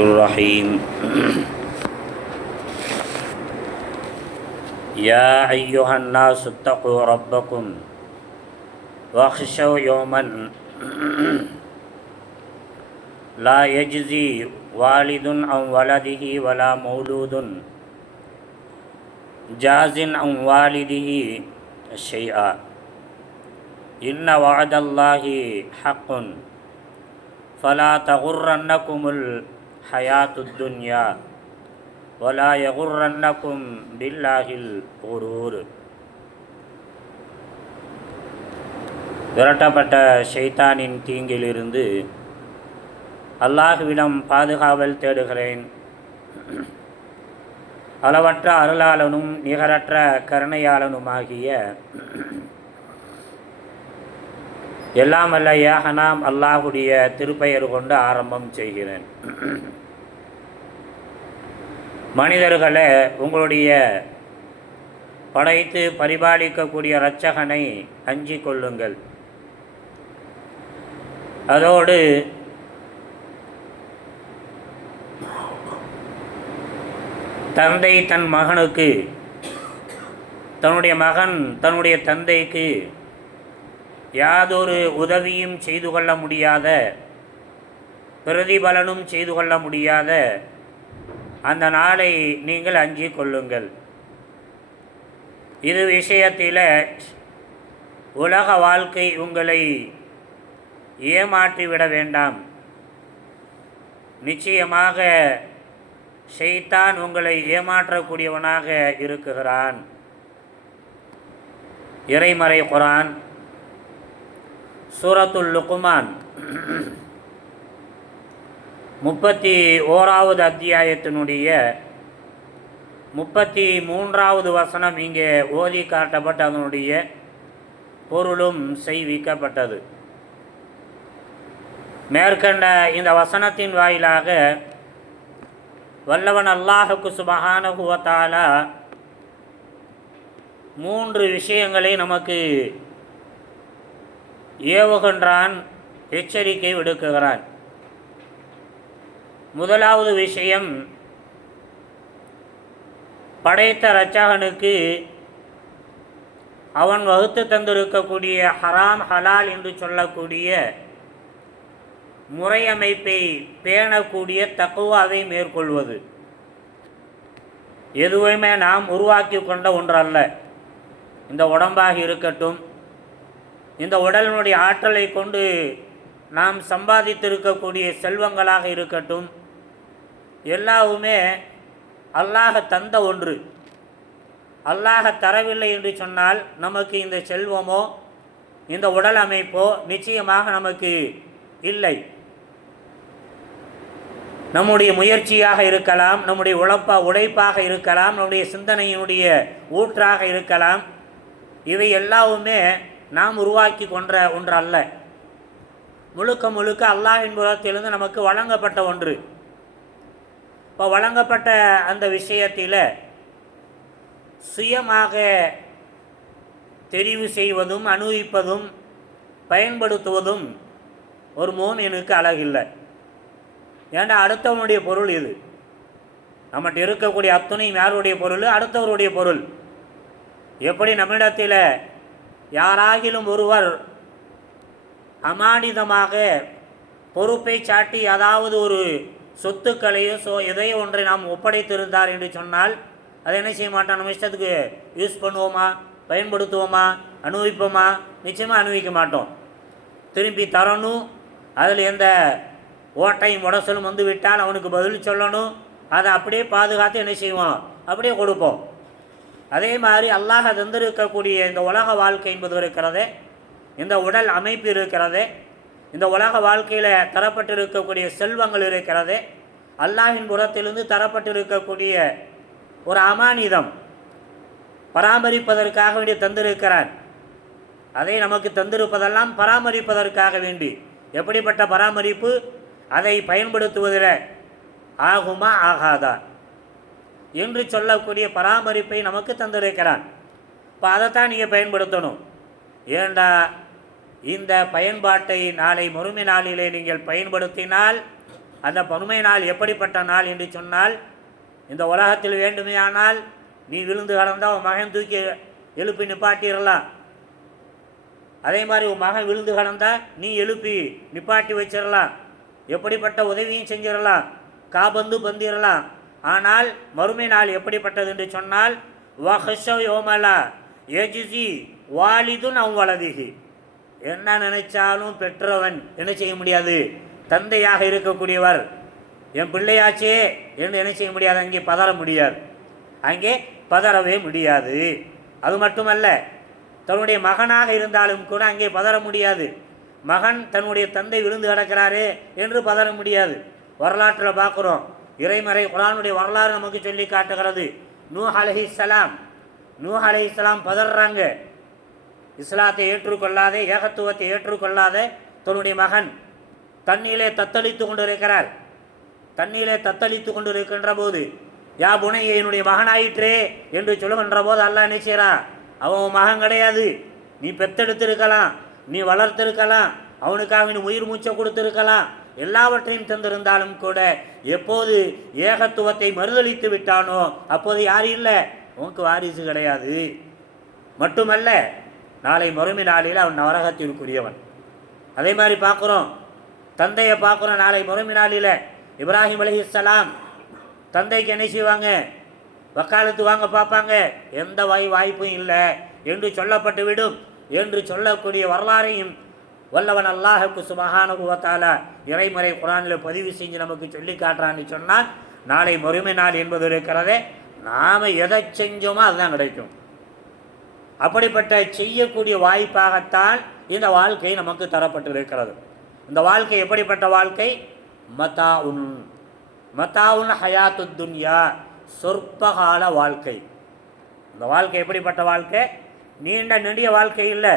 الرحيم يا أيها الناس اتقوا ربكم واخشوا يوما لا يجزي والد عن ولده ولا مولود جاز عن والده شيئا إن وعد الله حق فلا تغرنكم الحياة الدنيا ولا يغرنكم بالله الغرور. விரட்டப்பட்ட ஷைத்தானின் தீங்கிலிருந்து அல்லாஹ்விடம் பாதுகாவல் தேடுகிறேன். அளவற்ற அருளாளனும் நிகரற்ற கருணையாளனுமாகிய எல்லாம் அல்ல யாஹனாம் அல்லாஹுடைய திருப்பெயர் கொண்டு ஆரம்பம் செய்கிறேன். மனிதர்களே, உங்களுடைய படைத்து பரிபாலிக்கக்கூடிய இரட்சகனை அஞ்சிக் கொள்ளுங்கள். அதோடு தந்தை தன் மகனுக்கு, தன்னுடைய மகன் தன்னுடைய தந்தைக்கு யாதொரு உதவியும் செய்து கொள்ள முடியாத, பிரதிபலனும் செய்து கொள்ள முடியாத அந்த நாளை நீங்கள் அஞ்சிக் கொள்ளுங்கள். இது விஷயத்தில் உலக வாழ்க்கை உங்களை ஏமாற்றிவிட வேண்டாம். நிச்சயமாக ஷைத்தான் உங்களை ஏமாற்றக்கூடியவனாக இருக்குகிறான். இறைமறை குர்ஆன் சூரத்துல் லுக்மான் 31வது அத்தியாயத்தினுடைய 33வது வசனம் இங்கே ஓதி காட்டப்பட்டு அதனுடைய பொருளும் செய்விக்கப்பட்டது. மேற்கண்ட இந்த வசனத்தின் வாயிலாக வல்லவன் அல்லாஹுக்கு சுப்ஹானஹு வ தஆலா 3 விஷயங்களை நமக்கு ஏவுகின்றான், எச்சரிக்கை விடுக்குகிறான். முதலாவது விஷயம், படைத்த இரட்சகனுக்கு அவன் வகுத்து தந்திருக்கக்கூடிய ஹராம் ஹலால் என்று சொல்லக்கூடிய முறையமைப்பை பேணக்கூடிய தக்வாவை மேற்கொள்வது. எதுவுமே நாம் உருவாக்கி கொண்ட ஒன்றல்ல. இந்த உடம்பாக இருக்கட்டும், இந்த உடலினுடைய ஆற்றலை கொண்டு நாம் சம்பாதித்திருக்கக்கூடிய செல்வங்களாக இருக்கட்டும், எல்லாவுமே அல்லாஹ் தந்த ஒன்று. அல்லாஹ் தரவில்லை என்று சொன்னால் நமக்கு இந்த செல்வமோ இந்த உடல் அமைப்போ நிச்சயமாக நமக்கு இல்லை. நம்முடைய முயற்சியாக இருக்கலாம், நம்முடைய உழைப்பாக இருக்கலாம், நம்முடைய சிந்தனையினுடைய ஊற்றாக இருக்கலாம். இவை எல்லாவுமே நாம் உருவாக்கி கொன்ற ஒன்று அல்ல. முழுக்க முழுக்க அல்லாஹ்வின் புறத்திலிருந்து நமக்கு வழங்கப்பட்ட ஒன்று. இப்போ வழங்கப்பட்ட அந்த விஷயத்தில் சுயமாக தெரிவு செய்வதும் அனுபவிப்பதும் பயன்படுத்துவதும் ஒரு மோமினுக்கு அழகில்லை. ஏன்னா அடுத்தவனுடைய பொருள் இது. நம்மகிட்ட இருக்கக்கூடிய அத்துணையும் யாருடைய பொருள்? அடுத்தவருடைய பொருள். எப்படி நம்மிடத்தில் யாராகிலும் ஒருவர் அமானிதமாக பொறுப்பை சாட்டி அதாவது ஒரு சொத்துக்களையோ எதையோ ஒன்றை நாம் ஒப்படைத்திருந்தார் என்று சொன்னால் அதை என்ன செய்ய மாட்டோம்? நம்ம இஷ்டத்துக்கு யூஸ் பண்ணுவோமா, பயன்படுத்துவோமா, அனுபவிப்போமா? நிச்சயமாக அனுபவிக்க மாட்டோம். திரும்பி தரணும். அதில் எந்த ஓட்டையும் உடசலும் வந்து விட்டால் அவனுக்கு பதில் சொல்லணும். அதை அப்படியே பாதுகாத்து என்ன செய்வோம்? அப்படியே கொடுப்போம். அதே மாதிரி அல்லாஹ் தந்திருக்கக்கூடிய இந்த உலக வாழ்க்கை என்பது இருக்கிறதே, இந்த உடல் அமைப்பு இருக்கிறதே, இந்த உலக வாழ்க்கையில் தரப்பட்டிருக்கக்கூடிய செல்வங்கள் இருக்கிறதே, அல்லாஹ்வின் புறத்திலிருந்து தரப்பட்டிருக்கக்கூடிய ஒரு அமானிதம், பராமரிப்பதற்காக வேண்டி தந்திருக்கிறான். அதை நமக்கு தந்திருப்பதெல்லாம் பராமரிப்பதற்காக வேண்டி. எப்படிப்பட்ட பராமரிப்பு? அதை பயன்படுத்துவதில் ஆகுமா ஆகாதா என்று சொல்லக்கூடிய பராமரிப்பை நமக்கு தந்திருக்கிறான். இப்போ அதைத்தான் நீங்கள் பயன்படுத்தணும். ஏண்டா இந்த பயன்பாட்டை நாளை மறுமை நாளிலே நீங்கள் பயன்படுத்தினால் அந்த பருமை நாள் எப்படிப்பட்ட நாள் என்று சொன்னால், இந்த உலகத்தில் வேண்டுமையானால் நீ விழுந்து கிடந்தால் உன் மகன் தூக்கி எழுப்பி நிப்பாட்டிடலாம். அதே மாதிரி உன் மகன் விழுந்து கிடந்தால் நீ எழுப்பி நிப்பாட்டி வச்சிடலாம். எப்படிப்பட்ட உதவியும் செஞ்சிடலாம், காபந்து பந்திரலாம். ஆனால் மறுமை நாள் எப்படிப்பட்டது என்று சொன்னால், வஹஷவ் யோமலா ஏஜிசி வாலிதுன் அவ் வலதிகி, என்ன நினைச்சாலும் பெற்றவன் என்ன செய்ய முடியாது, தந்தையாக இருக்கக்கூடியவர் என் பிள்ளையாச்சே என்று என்ன செய்ய முடியாது, அங்கே பதற முடியாது, அங்கே பதறவே முடியாது. அது மட்டுமல்ல, தன்னுடைய மகனாக இருந்தாலும் கூட அங்கே பதற முடியாது. மகன் தன்னுடைய தந்தை விழுந்து கிடக்கிறாரே என்று பதற முடியாது. வரலாற்றில் பார்க்குறோம், இறைமறை குர்ஆனுடைய வரலாறு நமக்கு சொல்லி காட்டுகிறது. நூஹ் அலைஹிஸ்ஸலாம் பதறாங்க. இஸ்லாத்தை ஏற்றுக்கொள்ளாத, ஏகத்துவத்தை ஏற்றுக்கொள்ளாத தன்னுடைய மகன் தண்ணீரிலே தத்தளித்து கொண்டிருக்கிறார். தண்ணீரிலே தத்தளித்து கொண்டிருக்கின்ற போது, யா புனைய என்னுடைய மகனாயிற்றே என்று சொல்லுகின்ற போது அல்லாஹ் நினைச்சா, அவன் மகன் கிடையாது, நீ பெத்தெடுத்திருக்கலாம், நீ வளர்த்திருக்கலாம், அவனுக்காக நீ உயிர் மூச்சை கொடுத்திருக்கலாம், எல்லாவற்றையும் தந்திருந்தாலும் கூட எப்போது ஏகத்துவத்தை மறுதளித்து விட்டானோ அப்போது யாரும் இல்லை, உனக்கு வாரிசு கிடையாது. மட்டுமல்ல, நாளை மறுமை நாளில் அவன் நரகத்திற்குரியவன். அதே மாதிரி பார்க்குறோம், தந்தையை பார்க்குறோம். நாளை மறுமை நாளில் இப்ராஹிம் அலைஹிஸ்ஸலாம் தந்தைக்கு என்ன செய்வாங்க, வக்காலத்து வாங்க பார்ப்பாங்க, எந்த வாய்ப்பும் இல்லை என்று சொல்லப்பட்டு விடும் என்று சொல்லக்கூடிய வரலாறையும் வல்லவன் அல்லாஹுக்கு சுப்ஹானஹு வ தஆலா இறைமறை குர்ஆனில் பதிவு செஞ்சு நமக்கு சொல்லி காட்டுறான்னு சொன்னால், நாளை மறுமை நாள் என்பது இருக்கிறதே, நாம் எதை செஞ்சோமோ அதுதான் கிடைக்கும். அப்படிப்பட்ட செய்யக்கூடிய வாய்ப்பாகத்தான் இந்த வாழ்க்கை நமக்கு தரப்பட்டு இருக்கிறது. இந்த வாழ்க்கை எப்படிப்பட்ட வாழ்க்கை, மத்தாவுன் ஹயாத்து துன்யா, சொற்பகால வாழ்க்கை. இந்த வாழ்க்கை எப்படிப்பட்ட வாழ்க்கை, நீண்ட நெடிய வாழ்க்கை இல்லை.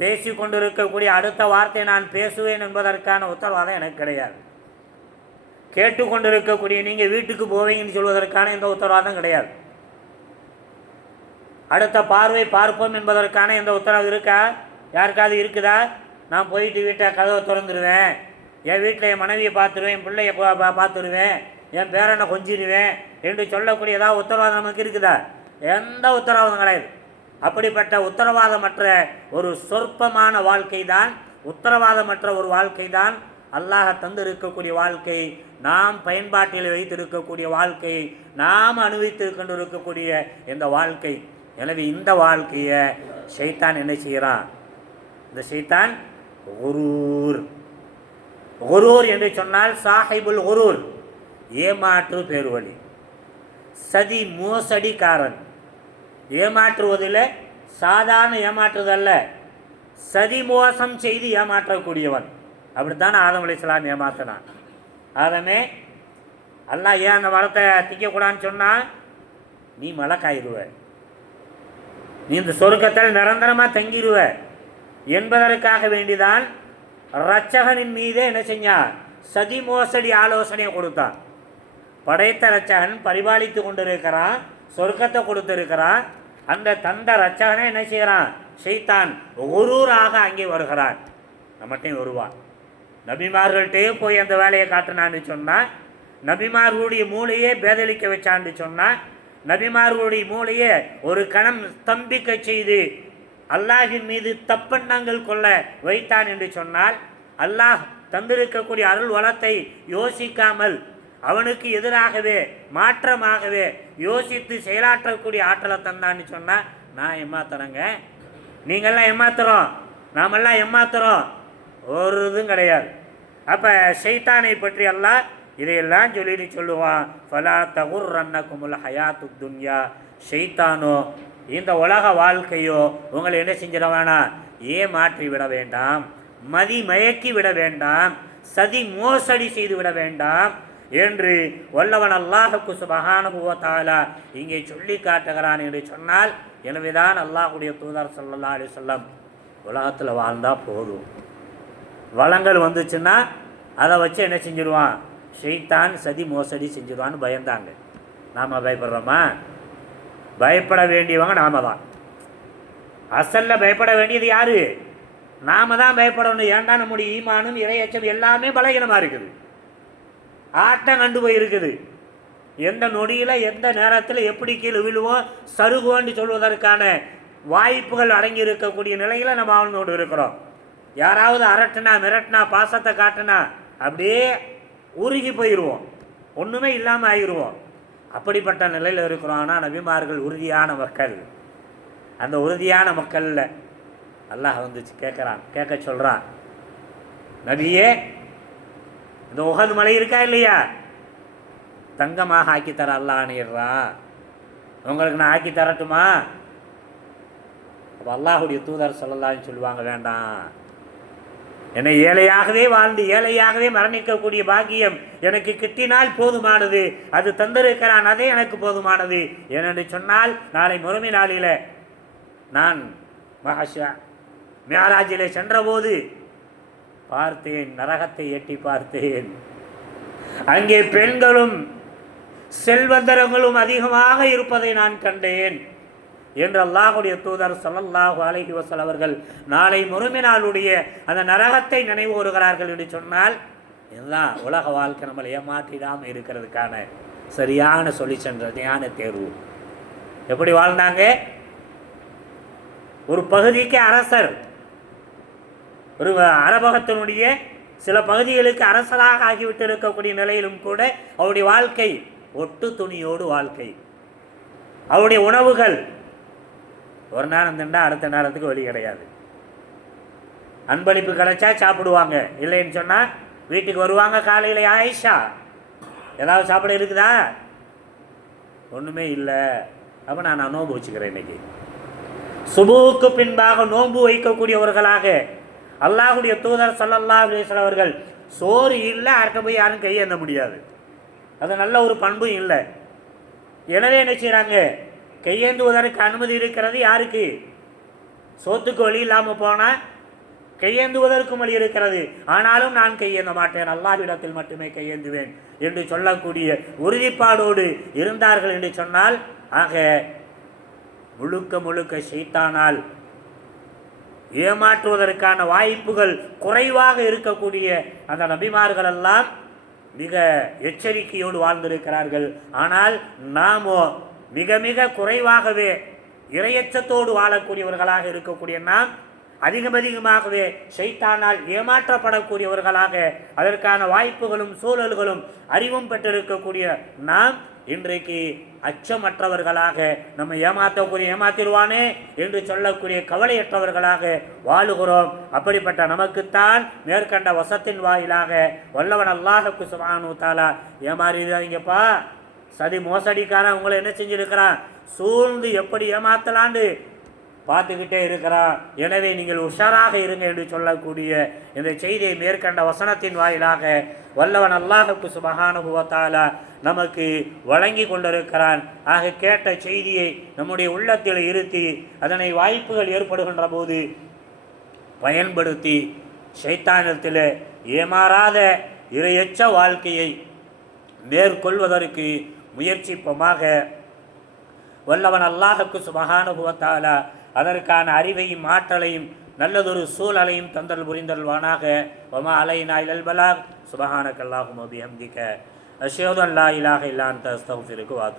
பேசி கொண்டிருக்கக்கூடிய அடுத்த வார்த்தை நான் பேசுவேன் என்பதற்கான உத்தரவாதம் எனக்கு கிடையாது. கேட்டுக்கொண்டிருக்கக்கூடிய நீங்கள் வீட்டுக்கு போவீங்கன்னு சொல்வதற்கான எந்த உத்தரவாதம் கிடையாது. அடுத்த பார்வை பார்ப்போம் என்பதற்கான எந்த உத்தரவு இருக்கா, யாருக்காவது இருக்குதா? நான் போயிட்டு வீட்டை கதவை திறந்துடுவேன், என் வீட்டில் என் மனைவியை பார்த்துருவேன், என் பிள்ளையை பார்த்துருவேன், என் பேரனை கொஞ்சிடுவேன் என்று சொல்லக்கூடிய ஏதாவது உத்தரவாதம் நமக்கு இருக்குதா? எந்த உத்தரவாதம் கிடையாது. அப்படிப்பட்ட உத்தரவாதமற்ற ஒரு சொற்பமான வாழ்க்கை தான், உத்தரவாதமற்ற ஒரு வாழ்க்கை தான் அல்லாஹ் தந்திருக்கக்கூடிய வாழ்க்கை, நாம் பயன்பாட்டில் வைத்திருக்கக்கூடிய வாழ்க்கை, நாம் அனுபவித்து இருக்கக்கூடிய இந்த வாழ்க்கை. எனவே இந்த வாழ்க்கையை ஷைத்தான் என்ன செய்கிறான், இந்த ஷைத்தான் குரூர் என்று சொன்னால் சாஹிபுல் குரூர், ஏமாற்று பேர்வழி, சதி மோசடிக்காரன். ஏமாற்றுவதில் சாதாரண ஏமாற்றுதல்ல, சதி மோசம் செய்து ஏமாற்றக்கூடியவன். அப்படித்தான் ஆதம் அலைஹிஸ்ஸலாம் ஏமாற்றினான். ஆதமே அல்லாஹ் ஏன் அந்த மரத்தை திக்கக்கூடாதுன்னு சொன்னால், நீ மலக்காயிருவ, நீ இந்த சொர்க்கத்தில் நிரந்தரமாக தங்கிடுவ என்பதற்காக வேண்டிதான் இரட்சகனின் மீதே என்ன செஞ்சான், சதி மோசடி ஆலோசனையை கொடுத்தான். படைத்த இரட்சகன் பரிபாலித்து கொண்டிருக்கிறான், சொர்க்கத்தை கொடுத்திருக்கிறான். அந்த தந்த இரட்சகனை என்ன செய்கிறான், ஷைத்தான் ஒரூராக அங்கே வருகிறான், நம்மகிட்டையும் வருவான். நபிமார்கள்ட்டே போய் அந்த வேலையை காட்டினான்னு சொன்னால், நபிமார்களுடைய மூளையே பேதலிக்க வச்சான்னு சொன்னால், நபிமார்களுடைய மூளையே ஒரு கணம் ஸ்தம்பிக்க செய்து அல்லாஹின் மீது தப்பெண்ணங்கள் கொள்ள வைத்தான் என்று சொன்னால், அல்லாஹ் தந்திருக்கக்கூடிய அருள் வளத்தை யோசிக்காமல் அவனுக்கு எதிராகவே மாற்றமாகவே யோசித்து செயலாற்றக்கூடிய ஆற்றலை தந்தான்னு சொன்னால், நான் ஏமாத்துறேங்க, நீங்கள்லாம் ஏமாத்துறோம், நாமெல்லாம் ஏமாத்துறோம், ஒரு இதுவும் கிடையாது. அப்போ ஷைத்தானை பற்றி அல்லாஹ் இதையெல்லாம் சொல்லிட்டு சொல்லுவான், ஃபலா தகுர்ரன்னகுமுல் ஹயாத்து துன்யா, ஷைத்தானோ இந்த உலக வாழ்க்கையோ உங்களை என்ன செஞ்சிட வேணாம், ஏமாற்றி விட வேண்டாம், மதி மயக்கி விட வேண்டாம், சதி மோசடி செய்து விட வேண்டாம் என்று வல்லவன் அல்லாஹுக்கு சுப்ஹானஹு வ தஆலா இங்கே சொல்லி காட்டுகிறான் என்று சொன்னால், எனவேதான் அல்லாஹ்வுடைய தூதர் ஸல்லல்லாஹு அலைஹி வஸல்லம் உலகத்தில் வாழ்ந்தால் போதும், வளங்கள் வந்துச்சுன்னா அதை வச்சு என்ன செஞ்சிடுவான், ஷைத்தான் சதி மோசடி செஞ்சிடுவான்னு பயந்தாங்க. நாம் பயப்படுறோமா? பயப்பட வேண்டியவங்க நாம தான். அசலில் பயப்பட வேண்டியது யாரு? நாம தான் பயப்படணும். ஏன்டா நம்முடைய ஈமானும் இறையச்சம் எல்லாமே பலகீனமாக இருக்குது. ஆட்டம் கண்டு போயிருக்குது. எந்த நொடியில் எந்த நேரத்தில் எப்படி கீழே விழுவோம் சருகுவோன்னு சொல்வதற்கான வாய்ப்புகள் அடங்கி இருக்கக்கூடிய நிலையில் நம்ம வாழ்ந்தோடு இருக்கிறோம். யாராவது அரட்டினா மிரட்டினா பாசத்தை காட்டினா அப்படியே உருகி போயிடுவோம், ஒன்றுமே இல்லாமல் ஆகிடுவோம். அப்படிப்பட்ட நிலையில் இருக்கிறோம். ஆனால் நபிமார்கள் உறுதியான மக்கள். அந்த உறுதியான மக்களில் அல்லாஹ் வந்துச்சு கேட்க சொல்கிறான், நபியே இந்த உஹது மலை இருக்கா இல்லையா, தங்கமாக ஆக்கி தர அல்லாஹ் அணியிடுறான், உங்களுக்கு நான் ஆக்கி தரட்டுமா? அப்போ அல்லாஹுடைய தூதர் ஸல்லல்லாஹு சொல்லுவாங்க, வேண்டாம், என்னை ஏழையாகவே வாழ்ந்து ஏழையாகவே மரணிக்கக்கூடிய பாக்கியம் எனக்கு கிட்டினால் போதுமானது, அது தந்திருக்கிறான், அதே எனக்கு போதுமானது. ஏனென்று சொன்னால் நாளை மறுமை நாளில் நான் மிஅராஜிலே சென்றபோது பார்த்தேன், நரகத்தை எட்டி பார்த்தேன். அங்கே பெண்களும் செல்வந்தரங்களும் அதிகமாக இருப்பதை நான் கண்டேன் என்று அல்லாஹுடைய தூதர் ஸல்லல்லாஹு அலைஹி வஸல்லம் அவர்கள் நாளை மறுமை நாளுடைய அந்த நரகத்தை நினைவு கூறுகிறார்கள் என்று சொன்னால், இதுதான் உலக வாழ்க்கை நம்மளை ஏமாற்றிடாமல் இருக்கிறதுக்கான சரியான சொல்யூஷன், சரியான தேர்வு. எப்படி வாழ்ந்தாங்க? ஒரு பகுதிக்கு அரசர், ஒரு அரபகத்தினுடைய சில பகுதிகளுக்கு அரசராக ஆகிவிட்டு இருக்கக்கூடிய நிலையிலும் கூட அவருடைய வாழ்க்கை ஒட்டு துணியோடு வாழ்க்கை. அவருடைய உணவுகள் ஒரு நேரம் திண்டா அடுத்த நேரத்துக்கு வழி கிடையாது. அன்பளிப்பு கிடைச்சா சாப்பிடுவாங்க, இல்லைன்னு சொன்னால் வீட்டுக்கு வருவாங்க. காலையில் ஆயிஷா ஏதாவது சாப்பிட இருக்குதா? ஒன்றுமே இல்லை. அப்போ நான் நோன்பு வச்சுக்கிறேன். இன்னைக்கு சுபுவுக்கு பின்பாக நோன்பு வைக்கக்கூடியவர்களாக அல்லாஹுடைய தூதர் ஸல்லல்லாஹு அலைஹி வஸல்லம் அவர்கள், சோறு இல்லை அடுத்த போய் யாரும் கையேந்த முடியாது, அது நல்ல ஒரு பண்பும் இல்லை. எனவே என்ன செய்கிறாங்க, கையேந்துவதற்கு அனுமதி இருக்கிறது. யாருக்கு? சோத்துக்கு வழி இல்லாமல் போனால் கையேந்துவதற்கும் வழி இருக்கிறது. ஆனாலும் நான் கையேந்த மாட்டேன், அல்லாஹ்விடத்தில் மட்டுமே கையேந்துவேன் என்று சொல்லக்கூடிய உறுதிப்பாடோடு இருந்தார்கள் என்று சொன்னால், ஆக முழுக்க முழுக்க ஷைத்தானால் ஏமாற்றுவதற்கான வாய்ப்புகள் குறைவாக இருக்கக்கூடிய அந்த நபிமார்கள் எல்லாம் மிக எச்சரிக்கையோடு வாழ்ந்திருக்கிறார்கள். ஆனால் நாமோ மிக மிக குறைவாகவே இரையச்சத்தோடு வாழக்கூடியவர்களாக இருக்கக்கூடிய நாம் அதிகமாகவே ஷைத்தானால் ஏமாற்றப்படக்கூடியவர்களாக, அதற்கான வாய்ப்புகளும் சூழல்களும் அறிவும் பெற்றிருக்கக்கூடிய நாம் இன்றைக்கு அச்சமற்றவர்களாக, நம்ம ஏமாத்திடுவானே என்று சொல்லக்கூடிய கவலையற்றவர்களாக வாழுகிறோம். அப்படிப்பட்ட நமக்குத்தான் மேற்கண்ட வசத்தின் வாயிலாக வல்லவன் அல்லாஹ்வுக்கு சுப்ஹானஹு வ தஆலா, ஏமாறிடாதீங்கப்பா, சதி மோசடிக்காரன் உங்களை என்ன செஞ்சிருக்கிறான், சூழ்ந்து எப்படி ஏமாத்தலான்னு பார்த்துக்கிட்டே இருக்கிறான். எனவே நீங்கள் உஷாராக இருங்க என்று சொல்லக்கூடிய இந்த செய்தியை மேற்கண்ட வசனத்தின் வாயிலாக வல்லவன் அல்லாஹ்வுக்கு சுப்ஹானஹு வ தஆலா நமக்கு வழங்கி கொண்டிருக்கிறான். ஆக கேட்ட செய்தியை நம்முடைய உள்ளத்தில் இருத்தி அதனை வாய்ப்புகள் ஏற்படுகின்ற போது பயன்படுத்தி ஷைத்தானிடத்தில் ஏமாறாத இரையச்ச வாழ்க்கையை மேற்கொள்வதற்கு முயற்சிப்போமாக. வல்லவன் அல்லாஹ்வுக்கு சுப்ஹானஹு வ தஆலா அதற்கான அறிவையும் ஆற்றலையும் நல்லதொரு சூழலையும் தந்தல் புரிந்தல்வானாக. வமா அலைனா இலல் பலாக். சுப்ஹானக அல்லாஹும்ம பிஹம்திக அஷ்ஹது அன் லா இலாஹா இல்லா அன்த அஸ்தக்ஃபிருக வ